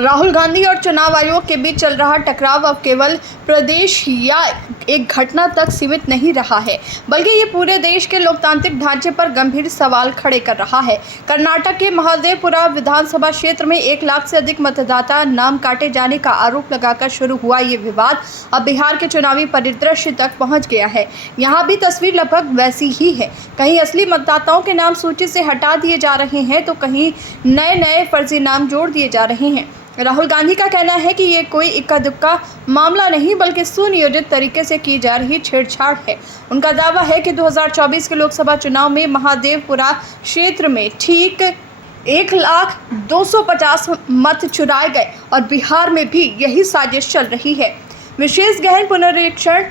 राहुल गांधी और चुनाव आयोग के बीच चल रहा टकराव अब केवल प्रदेश या एक घटना तक सीमित नहीं रहा है, बल्कि ये पूरे देश के लोकतांत्रिक ढांचे पर गंभीर सवाल खड़े कर रहा है। कर्नाटक के महादेवपुरा विधानसभा क्षेत्र में 1 लाख से अधिक मतदाता नाम काटे जाने का आरोप लगाकर शुरू हुआ ये विवाद अब बिहार के चुनावी परिदृश्य तक पहुंच गया है। यहाँ भी तस्वीर लगभग वैसी ही है। कहीं असली मतदाताओं के नाम सूची से हटा दिए जा रहे हैं तो कहीं नए फर्जी नाम जोड़ दिए जा रहे हैं। राहुल गांधी का कहना है कि ये कोई इक्का दुक्का मामला नहीं बल्कि सुनियोजित तरीके से की जा रही छेड़छाड़ है। उनका दावा है कि 2024 के लोकसभा चुनाव में महादेवपुरा क्षेत्र में ठीक 1,250,000 मत चुराए गए और बिहार में भी यही साजिश चल रही है। विशेष गहन पुनरीक्षण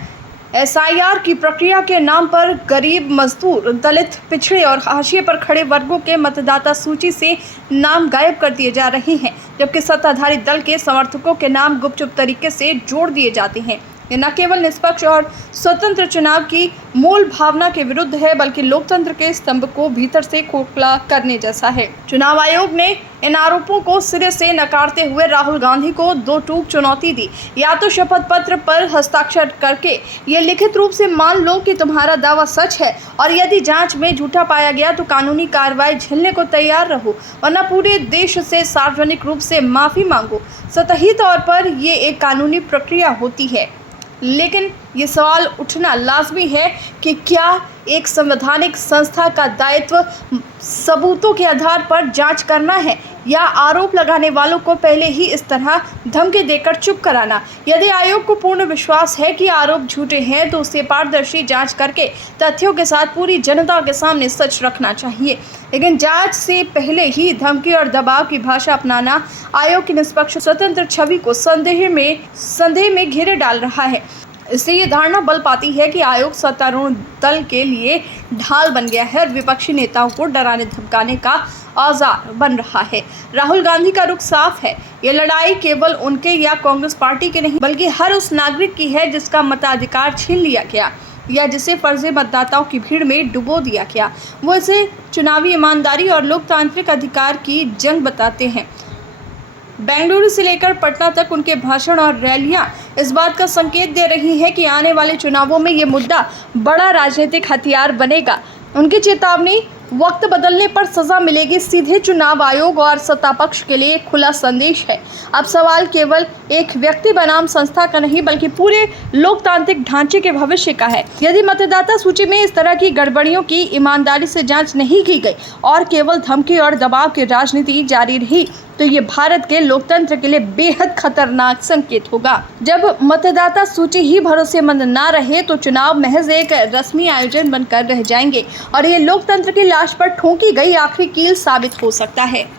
SIR की प्रक्रिया के नाम पर गरीब, मजदूर, दलित, पिछड़े और हाशिए पर खड़े वर्गों के मतदाता सूची से नाम गायब कर दिए जा रहे हैं, जबकि सत्ताधारी दल के समर्थकों के नाम गुपचुप तरीके से जोड़ दिए जाते हैं। ये न केवल निष्पक्ष और स्वतंत्र चुनाव की मूल भावना के विरुद्ध है, बल्कि लोकतंत्र के स्तंभ को भीतर से खोखला करने जैसा है। चुनाव आयोग ने इन आरोपों को सिरे से नकारते हुए राहुल गांधी को 2 टूक चुनौती दी। या तो शपथ पत्र पर हस्ताक्षर करके ये लिखित रूप से मान लो कि तुम्हारा दावा सच है, और यदि जांच में झूठा पाया गया तो कानूनी कार्रवाई झेलने को तैयार रहो, वरना पूरे देश से सार्वजनिक रूप से माफी मांगो। सतही तौर पर ये एक कानूनी प्रक्रिया होती है, लेकिन ये सवाल उठना लाजमी है कि क्या एक संवैधानिक संस्था का दायित्व सबूतों के आधार पर जांच करना है या आरोप लगाने वालों को पहले ही इस तरह धमकी देकर चुप कराना। यदि आयोग को पूर्ण विश्वास है कि आरोप झूठे हैं तो उसे पारदर्शी जांच करके तथ्यों के साथ पूरी जनता के सामने सच रखना चाहिए, लेकिन जांच से पहले ही धमकी और दबाव की भाषा अपनाना आयोग की निष्पक्ष स्वतंत्र छवि को संदेह में घेरे डाल रहा है। इससे ये धारणा बल पाती है कि आयोग सत्तारूढ़ दल के लिए ढाल बन गया है और विपक्षी नेताओं को डराने धमकाने का औजार बन रहा है। राहुल गांधी का रुख साफ है। ये लड़ाई केवल उनके या कांग्रेस पार्टी की नहीं, बल्कि हर उस नागरिक की है जिसका मताधिकार छीन लिया गया या जिसे फर्जी मतदाताओं की भीड़ में डुबो दिया गया। वो इसे चुनावी ईमानदारी और लोकतांत्रिक अधिकार की जंग बताते हैं। बेंगलुरु से लेकर पटना तक उनके भाषण और रैलियां इस बात का संकेत दे रही हैं कि आने वाले चुनावों में ये मुद्दा बड़ा राजनीतिक हथियार बनेगा। उनकी चेतावनी, वक्त बदलने पर सजा मिलेगी, सीधे चुनाव आयोग और सत्ता पक्ष के लिए खुला संदेश है। अब सवाल केवल एक व्यक्ति बनाम संस्था का नहीं, बल्कि पूरे लोकतांत्रिक ढांचे के भविष्य का है। यदि मतदाता सूची में इस तरह की गड़बड़ियों की ईमानदारी से जांच नहीं की गई और केवल धमकी और दबाव की राजनीति जारी रही तो ये भारत के लोकतंत्र के लिए बेहद खतरनाक संकेत होगा। जब मतदाता सूची ही भरोसेमंद ना रहे तो चुनाव महज एक रस्मी आयोजन बनकर रह जाएंगे और ये लोकतंत्र की लाश पर ठोंकी गई आखिरी कील साबित हो सकता है।